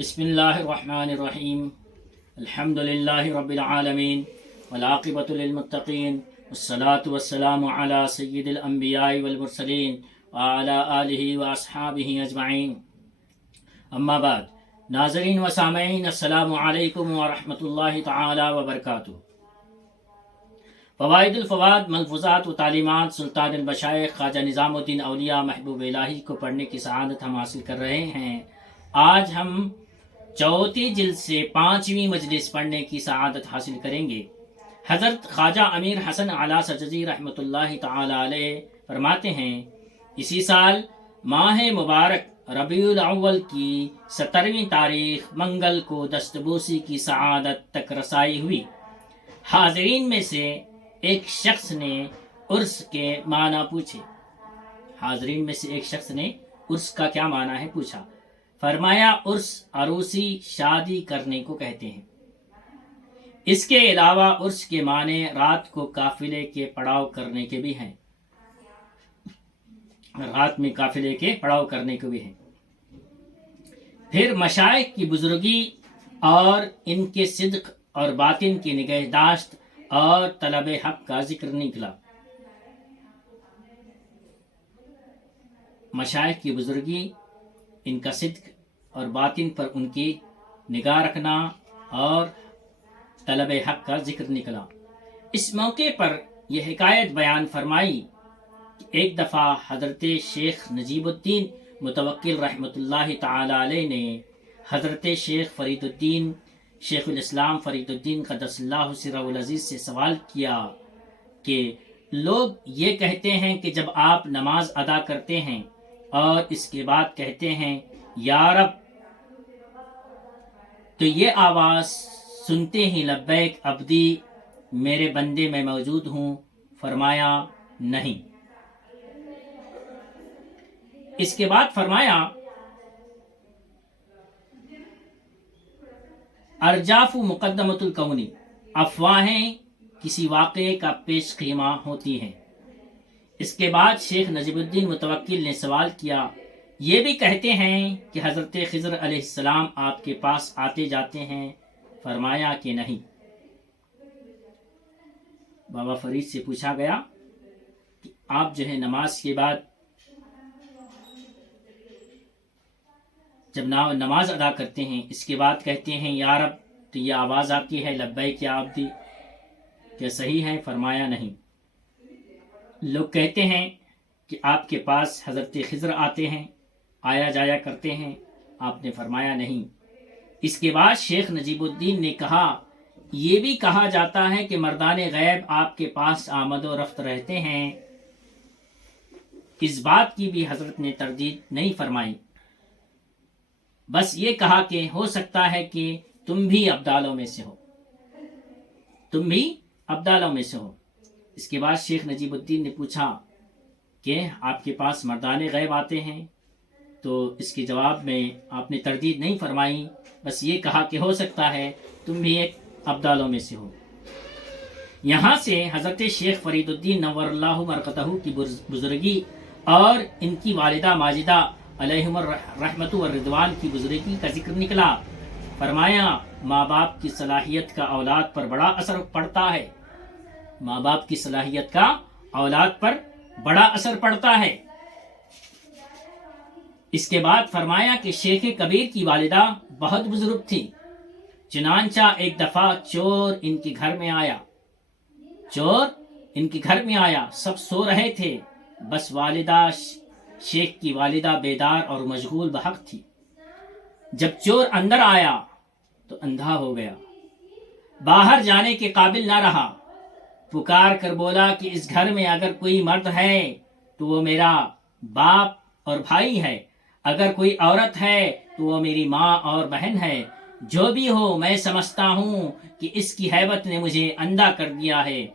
بسم اللہ الرحمن الرحیم الحمد للہ رب العالمین والعاقبۃ للمتقین والصلاة والسلام علی سید الانبیاء والمرسلین وعلی آلہ واصحابہ اجمعین، اما بعد۔ ناظرین و سامعین، السلام علیکم ورحمۃ اللہ تعالی وبرکاتہ۔ فوائد الفواد، ملفوظات و تعلیمات سلطان المشائخ خواجہ نظام الدین اولیاء محبوب الہی کو پڑھنے کی سعادت ہم حاصل کر رہے ہیں۔ آج ہم چوتھی جلد سے 5ویں مجلس پڑھنے کی سعادت حاصل کریں گے۔ حضرت خواجہ امیر حسن اعلیٰ سرجزی رحمۃ اللہ تعالی علیہ فرماتے ہیں، اسی سال ماہ مبارک ربیع الاول کی 17ویں تاریخ منگل کو دستبوسی کی سعادت تک رسائی ہوئی۔ حاضرین میں سے ایک شخص نے عرس کے معنی پوچھے۔ حاضرین میں سے ایک شخص نے عرس کا کیا معنی ہے پوچھا۔ فرمایا، عرس عروسی شادی کرنے کو کہتے ہیں۔ اس کے علاوہ عرس کے معنی رات کو قافلے کے پڑاؤ کرنے کے بھی ہیں، رات میں قافلے کے پڑاؤ کرنے کو بھی ہیں۔ پھر مشائخ کی بزرگی اور ان کے صدق اور باطن کی نگہداشت اور طلب حق کا ذکر نکلا۔ مشائخ کی بزرگی، ان کا صدق اور باطن پر ان کی نگاہ رکھنا اور طلب حق کا ذکر نکلا۔ اس موقع پر یہ حکایت بیان فرمائی کہ ایک دفعہ حضرت شیخ نجیب الدین متوکل رحمۃ اللہ تعالی علیہ نے حضرت شیخ فرید الدین شیخ الاسلام فرید الدین قدس اللہ سرہ العزیز سے سوال کیا کہ لوگ یہ کہتے ہیں کہ جب آپ نماز ادا کرتے ہیں اور اس کے بعد کہتے ہیں یا رب، تو یہ آواز سنتے ہی لبیک عبدی، میرے بندے میں موجود ہوں؟ فرمایا نہیں۔ اس کے بعد فرمایا ارجاف مقدمۃ الکونی، افواہیں کسی واقعے کا پیش خیمہ ہوتی ہیں۔ اس کے بعد شیخ نجیب الدین متوکل نے سوال کیا، یہ بھی کہتے ہیں کہ حضرت خضر علیہ السلام آپ کے پاس آتے جاتے ہیں؟ فرمایا کہ نہیں۔ بابا فرید سے پوچھا گیا کہ آپ جو ہے نماز کے بعد جب نماز ادا کرتے ہیں، اس کے بعد کہتے ہیں یا رب، تو یہ آواز آتی ہے لبیک یا عبدی، کیا صحیح ہے؟ فرمایا نہیں۔ لوگ کہتے ہیں کہ آپ کے پاس حضرت خضر آتے ہیں، آیا جایا کرتے ہیں، آپ نے فرمایا نہیں۔ اس کے بعد شیخ نجیب الدین نے کہا، یہ بھی کہا جاتا ہے کہ مردان غیب آپ کے پاس آمد و رفت رہتے ہیں۔ اس بات کی بھی حضرت نے تردید نہیں فرمائی، بس یہ کہا کہ ہو سکتا ہے کہ تم بھی ابدالوں میں سے ہو، تم بھی ابدالوں میں سے ہو۔ اس کے بعد شیخ نجیب الدین نے پوچھا کہ آپ کے پاس مردان غیب آتے ہیں؟ تو اس کے جواب میں آپ نے تردید نہیں فرمائی، بس یہ کہا کہ ہو سکتا ہے تم بھی ایک ابدالوں میں سے ہو۔ یہاں سے حضرت شیخ فرید الدین نور اللہ مرقدہ کی بزرگی اور ان کی والدہ ماجدہ علیہم الرحمت والرضوان کی بزرگی کا ذکر نکلا۔ فرمایا، ماں باپ کی صلاحیت کا اولاد پر بڑا اثر پڑتا ہے، ماں باپ کی صلاحیت کا اولاد پر بڑا اثر پڑتا ہے۔ اس کے بعد فرمایا کہ شیخ کبیر کی والدہ بہت بزرگ تھی، چنانچہ ایک دفعہ چور ان کے گھر میں آیا، سب سو رہے تھے، بس والدہ شیخ کی والدہ بیدار اور مشغول بحق تھی۔ جب چور اندر آیا تو اندھا ہو گیا، باہر جانے کے قابل نہ رہا، پکار کر بولا کہ اس گھر میں اگر کوئی مرد ہے تو وہ میرا باپ اور بھائی ہے، اگر کوئی عورت ہے تو وہ میری ماں اور بہن ہے، جو بھی ہو میں سمجھتا ہوں کہ اس کی ہیبت نے مجھے اندھا کر دیا ہے،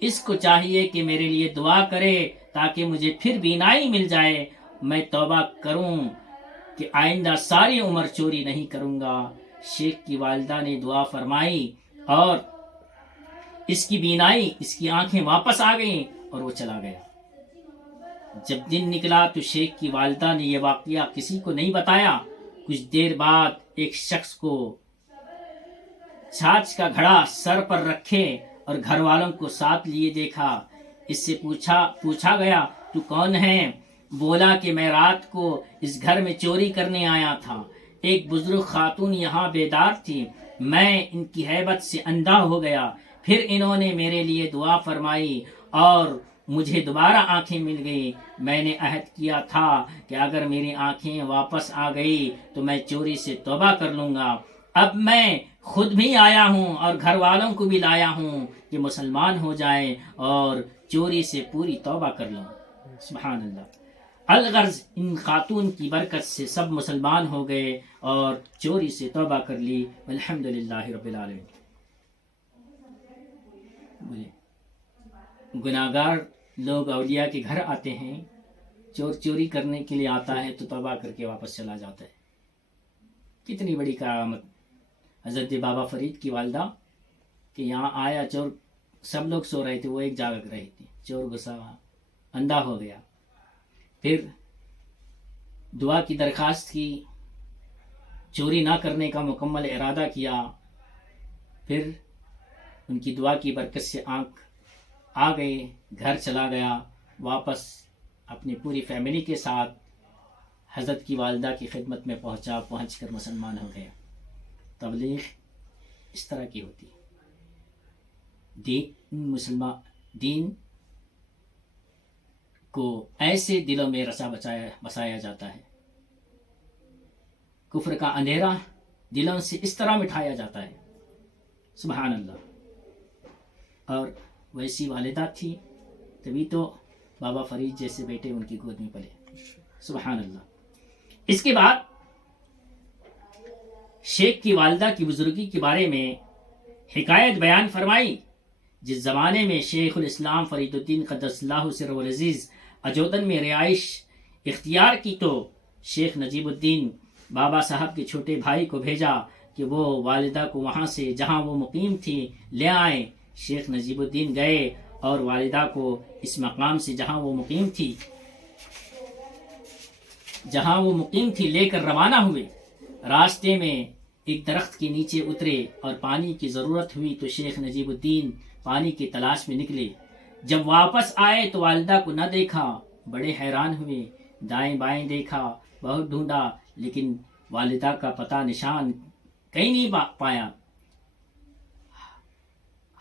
اس کو چاہیے کہ میرے لیے دعا کرے تاکہ مجھے پھر بینائی مل جائے، میں توبہ کروں کہ آئندہ ساری عمر چوری نہیں کروں گا۔ شیخ کی والدہ نے دعا فرمائی اور اس کی بینائی، اس کی آنکھیں واپس آ گئیں اور وہ چلا گیا۔ جب دن نکلا تو شیخ کی والدہ نے یہ واقعہ کسی کو نہیں بتایا۔ کچھ دیر بعد ایک شخص کو چھاچھ کا گھڑا سر پر رکھے اور گھر والوں کو ساتھ لیے دیکھا۔ اس سے پوچھا گیا تو کون ہے؟ بولا کہ میں رات کو اس گھر میں چوری کرنے آیا تھا۔ ایک بزرگ خاتون یہاں بیدار تھی، میں ان کی ہیبت سے اندھا ہو گیا، پھر انہوں نے میرے لیے دعا فرمائی اور مجھے دوبارہ آنکھیں مل گئی۔ میں نے عہد کیا تھا کہ اگر میری آنکھیں واپس آ گئی تو میں چوری سے توبہ کر لوں گا۔ اب میں خود بھی آیا ہوں اور گھر والوں کو بھی لایا ہوں کہ مسلمان ہو جائیں اور چوری سے پوری توبہ کر لوں۔ سبحان اللہ۔ الغرض ان خاتون کی برکت سے سب مسلمان ہو گئے اور چوری سے توبہ کر لی۔ الحمدللہ رب العالمین۔ گناہگار لوگ اولیاء کے گھر آتے ہیں، چوری کرنے کے لیے آتا ہے تو توبہ کر کے واپس چلا جاتا ہے۔ کتنی بڑی کرامت حضرت بابا فرید کی والدہ کہ یہاں آیا چور، سب لوگ سو رہے تھے، وہ ایک جاگ رہی تھی، چور گھسا اندھا ہو گیا، پھر دعا کی درخواست کی، چوری نہ کرنے کا مکمل ارادہ کیا، پھر ان کی دعا کی برکت سے آنکھ آ گئی، گھر چلا گیا، واپس اپنی پوری فیملی کے ساتھ حضرت کی والدہ کی خدمت میں پہنچ کر مسلمان ہو گیا۔ تبلیغ اس طرح کی ہوتی ہے۔ دین کو ایسے دلوں میں رسا بسایا جاتا ہے، کفر کا اندھیرا دلوں سے اس طرح مٹھایا جاتا ہے۔ سبحان اللہ۔ اور ویسی والدہ تھی، تبھی تو بابا فرید جیسے بیٹے ان کی گود میں پلے۔ سبحان اللہ۔ اس کے بعد شیخ کی والدہ کی بزرگی کے بارے میں حکایت بیان فرمائی۔ جس زمانے میں شیخ الاسلام فرید الدین قدس اللہ سرہ العزیز اجودن میں رہائش اختیار کی تو شیخ نجیب الدین بابا صاحب کے چھوٹے بھائی کو بھیجا کہ وہ والدہ کو وہاں سے جہاں وہ مقیم تھی لے آئیں۔ شیخ نجیب الدین گئے اور والدہ کو اس مقام سے جہاں وہ مقیم تھی لے کر روانہ ہوئے۔ راستے میں ایک درخت کے نیچے اترے اور پانی کی ضرورت ہوئی تو شیخ نجیب الدین پانی کی تلاش میں نکلے۔ جب واپس آئے تو والدہ کو نہ دیکھا، بڑے حیران ہوئے، دائیں بائیں دیکھا، بہت ڈھونڈا، لیکن والدہ کا پتہ نشان کہیں نہیں پایا۔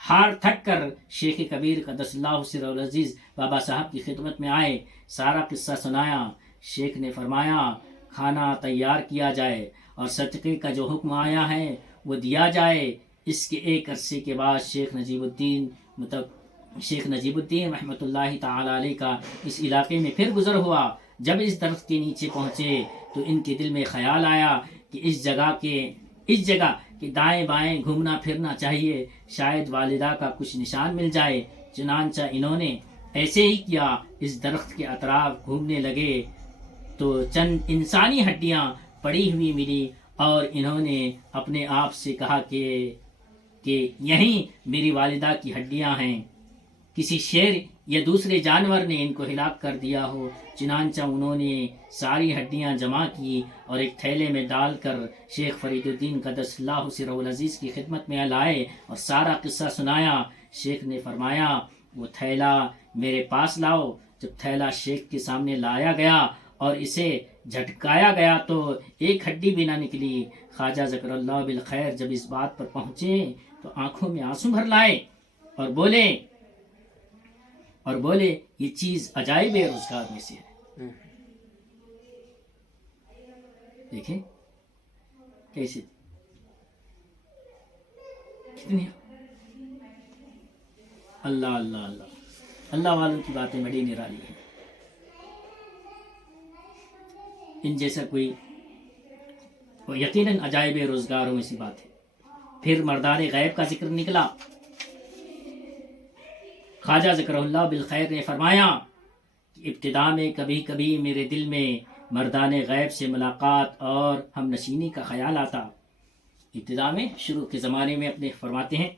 ہار تھک کر شیخ کبیر قدس اللہ سرہ العزیز بابا صاحب کی خدمت میں آئے، سارا قصہ سنایا۔ شیخ نے فرمایا کھانا تیار کیا جائے اور صدقے کا جو حکم آیا ہے وہ دیا جائے۔ اس کے ایک عرصے کے بعد شیخ نجیب الدین رحمۃ اللہ تعالی علیہ کا اس علاقے میں پھر گزر ہوا۔ جب اس درخت کے نیچے پہنچے تو ان کے دل میں خیال آیا کہ اس جگہ کے دائیں بائیں گھومنا پھرنا چاہیے، شاید والدہ کا کچھ نشان مل جائے۔ چنانچہ انہوں نے ایسے ہی کیا، اس درخت کے اطراف گھومنے لگے تو چند انسانی ہڈیاں پڑی ہوئی ملی اور انہوں نے اپنے آپ سے کہا کہ یہیں میری والدہ کی ہڈیاں ہیں، کسی شیر یا دوسرے جانور نے ان کو ہلاک کر دیا ہو۔ چنانچہ انہوں نے ساری ہڈیاں جمع کی اور ایک تھیلے میں ڈال کر شیخ فرید الدین قدس اللہ سرہ العزیز کی خدمت میں لائے اور سارا قصہ سنایا۔ شیخ نے فرمایا وہ تھیلا میرے پاس لاؤ۔ جب تھیلا شیخ کے سامنے لایا گیا اور اسے جھٹکایا گیا تو ایک ہڈی بھی نہ نکلی۔ خواجہ ذکر اللہ بالخیر جب اس بات پر پہنچے تو آنکھوں میں آنسو بھر لائے اور بولے یہ چیز عجائب روزگار میں سے ہے۔ دیکھیں کیسے کتنی اللہ اللہ اللہ اللہ والوں کی باتیں بڑی نرالی ہیں۔ ان جیسا کوئی یقیناً عجائب روزگاروں میں سی بات ہے۔ پھر مردان غیب کا ذکر نکلا۔ خواجہ ذکر اللہ بالخیر نے فرمایا کہ ابتدا میں کبھی کبھی میرے دل میں مردان غیب سے ملاقات اور ہم نشینی کا خیال آتا۔ ابتدا میں شروع کے زمانے میں اپنے فرماتے ہیں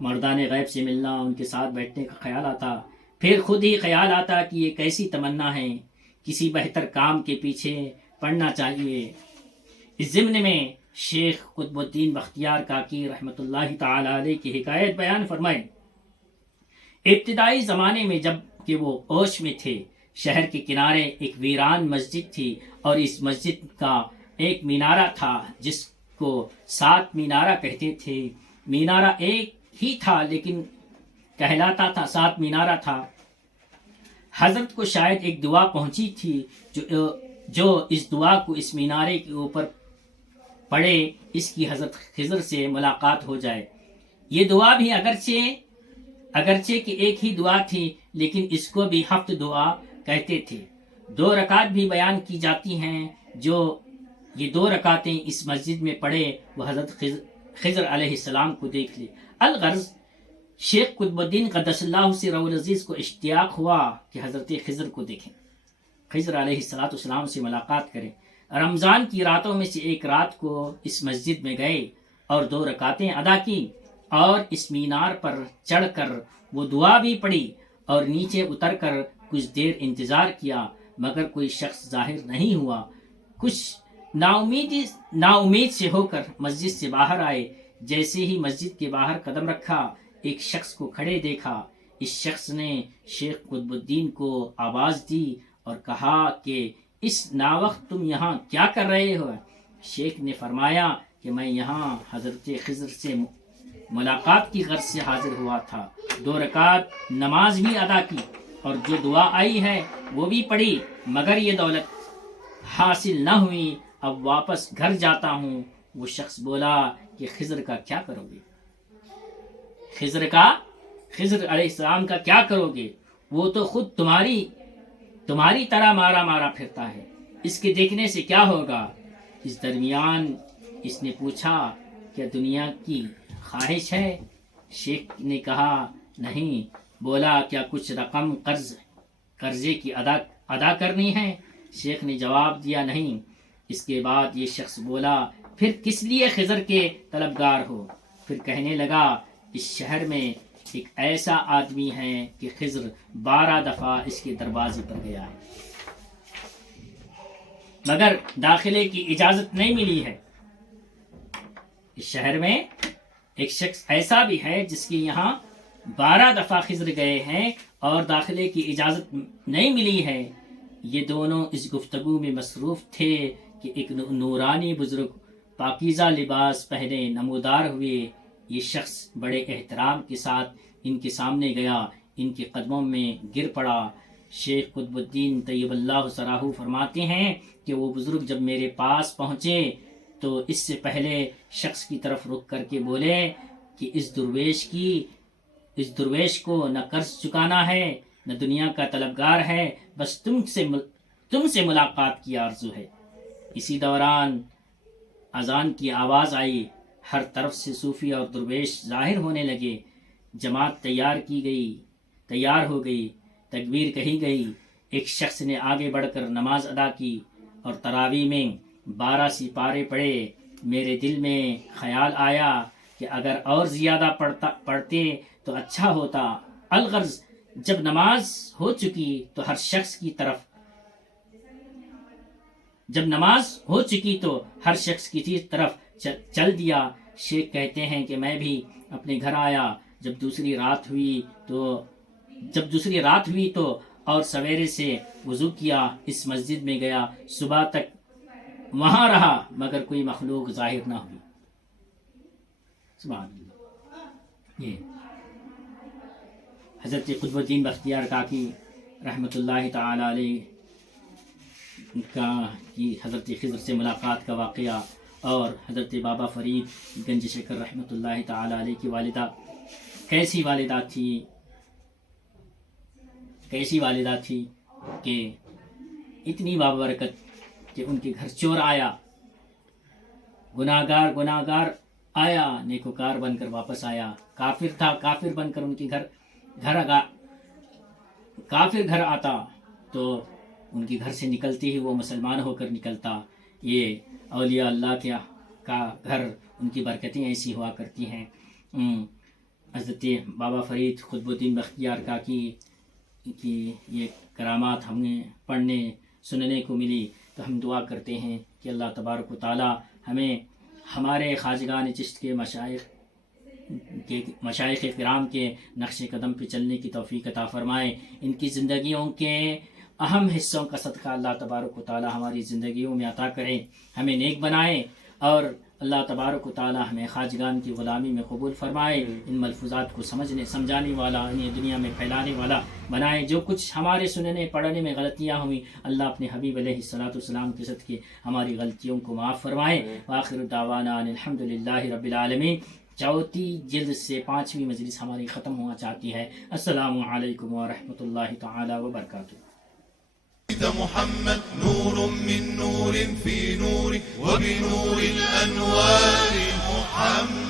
مردان غیب سے ملنا، ان کے ساتھ بیٹھنے کا خیال آتا، پھر خود ہی خیال آتا کہ یہ کیسی تمنا ہے، کسی بہتر کام کے پیچھے پڑنا چاہیے، اس ضمن میں شیخ قطب الدین بختیار کاکی رحمۃ اللہ تعالی علیہ کی حکایت بیان فرمائے۔ ابتدائی زمانے میں جب کہ وہ اوش میں تھے، شہر کے کنارے ایک ویران مسجد تھی، اور اس مسجد کا ایک مینارہ تھا جس کو 7 مینارہ کہتے تھے۔ مینارہ ایک ہی تھا لیکن کہلاتا تھا 7 مینارہ تھا۔ حضرت کو شاید ایک دعا پہنچی تھی جو اس دعا کو اس مینارے کے اوپر پڑھے اس کی حضرت خضر سے ملاقات ہو جائے۔ یہ دعا بھی اگرچہ کہ ایک ہی دعا تھی لیکن اس کو بھی 7 دعا کہتے تھے۔ 2 رکعت بھی بیان کی جاتی ہیں۔ جو یہ 2 رکعتیں اس مسجد میں پڑھے وہ حضرت خضر علیہ السلام کو دیکھ لے۔ الغرض شیخ قطب الدین قدس اللہ سرہ العزیز کو اشتیاق ہوا کہ حضرت خضر کو دیکھیں، خضر علیہ السلام سے ملاقات کریں۔ رمضان کی راتوں میں سے ایک رات کو اس مسجد میں گئے اور 2 رکعتیں ادا کی، اور اس مینار پر چڑھ کر وہ دعا بھی پڑھی، اور نیچے اتر کر کچھ دیر انتظار کیا مگر کوئی شخص ظاہر نہیں ہوا۔ کچھ نا امید سے ہو کر مسجد سے باہر آئے۔ جیسے ہی مسجد کے باہر قدم رکھا ایک شخص کو کھڑے دیکھا۔ اس شخص نے شیخ قطب الدین کو آواز دی اور کہا کہ اس ناوقت تم یہاں کیا کر رہے ہو؟ شیخ نے فرمایا کہ میں یہاں حضرت خضر سے ملاقات کی غرض سے حاضر ہوا تھا۔ 2 رکعت نماز بھی ادا کی اور جو دعا آئی ہے وہ بھی پڑھی، مگر یہ دولت حاصل نہ ہوئی۔ اب واپس گھر جاتا ہوں۔ وہ شخص بولا کہ خضر کا کیا کرو گے؟ خضر علیہ السلام کا کیا کرو گے؟ وہ تو خود تمہاری طرح مارا پھرتا ہے، اس کے دیکھنے سے کیا ہوگا؟ اس درمیان اس نے پوچھا کیا دنیا کی خواہش ہے؟ شیخ نے کہا نہیں۔ بولا کیا کچھ رقم قرضے کی ادا کرنی ہے؟ شیخ نے جواب دیا نہیں۔ اس کے بعد یہ شخص بولا پھر کس لیے خضر کے طلبگار ہو؟ پھر کہنے لگا اس شہر میں ایک ایسا آدمی ہے کہ خضر 12 دفعہ اس کے دروازے پر گیا ہے مگر داخلے کی اجازت نہیں ملی ہے۔ اس شہر میں ایک شخص ایسا بھی ہے جس کے یہاں 12 دفعہ خضر گئے ہیں اور داخلے کی اجازت نہیں ملی ہے۔ یہ دونوں اس گفتگو میں مصروف تھے کہ ایک نورانی بزرگ پاکیزہ لباس پہنے نمودار ہوئے۔ یہ شخص بڑے احترام کے ساتھ ان کے سامنے گیا، ان کے قدموں میں گر پڑا۔ شیخ قطب الدین طیب اللہ ثرہ فرماتے ہیں کہ وہ بزرگ جب میرے پاس پہنچے تو اس سے پہلے شخص کی طرف رخ کر کے بولے کہ اس درویش کو نہ قرض چکانا ہے نہ دنیا کا طلبگار ہے، بس تم سے ملاقات کی آرزو ہے۔ اسی دوران اذان کی آواز آئی، ہر طرف سے صوفی اور درویش ظاہر ہونے لگے۔ جماعت تیار ہو گئی، تکبیر کہی گئی۔ ایک شخص نے آگے بڑھ کر نماز ادا کی اور تراویح میں 12 سپارے پڑھے۔ میرے دل میں خیال آیا کہ اگر اور زیادہ پڑھتے تو اچھا ہوتا۔ الغرض جب نماز ہو چکی تو ہر شخص کی طرف چل دیا۔ شیخ کہتے ہیں کہ میں بھی اپنے گھر آیا۔ جب دوسری رات ہوئی تو اور سویرے سے وضو کیا، اس مسجد میں گیا، صبح تک وہاں رہا مگر کوئی مخلوق ظاہر نہ ہوئی۔ سبحان اللہ۔ یہ حضرت قطب الدین بختیار کاکی رحمۃ اللہ تعالی علیہ کی حضرت خضر سے ملاقات کا واقعہ، اور حضرت بابا فرید گنج شکر رحمۃ اللہ تعالی علیہ کی والدہ کیسی والدہ تھی کہ اتنی بابرکت کہ ان کے گھر چور آیا، گناہگار آیا، نیکوکار بن کر واپس آیا۔ کافر تھا، کافر بن کر ان کے گھر آتا تو ان کے گھر سے نکلتے ہی وہ مسلمان ہو کر نکلتا۔ یہ اولیاء اللہ کا گھر، ان کی برکتیں ایسی ہوا کرتی ہیں۔ حضرت بابا فرید قطب الدین بختیار کاکی کی یہ کرامات ہمیں پڑھنے سننے کو ملی، تو ہم دعا کرتے ہیں کہ اللہ تبارک و تعالی ہمیں ہمارے خواجگان چشت کے مشائخ کرام کے نقش قدم پہ چلنے کی توفیق عطا فرمائے. ان کی زندگیوں کے اہم حصوں کا صدقہ اللہ تبارک و تعالی ہماری زندگیوں میں عطا کرے, ہمیں نیک بنائے, اور اللہ تبارک و تعالی ہمیں خواجگان کی غلامی میں قبول فرمائے. ان ملفوظات کو سمجھانے والا, انہیں دنیا میں پھیلانے والا بنائے. جو کچھ ہمارے سننے پڑھنے میں غلطیاں ہوئیں, اللہ اپنے حبیب علیہ الصلوۃ والسلام کے صدقے ہماری غلطیوں کو معاف فرمائے. وآخر دعوانا الحمدللہ رب العالمین. چوتھی جلد سے 5ویں مجلس ہماری ختم ہوا چاہتی ہے. السلام علیکم ورحمۃ اللہ تعالی وبرکاتہ. محمد نور من نور في نور وبنور الأنوار محمد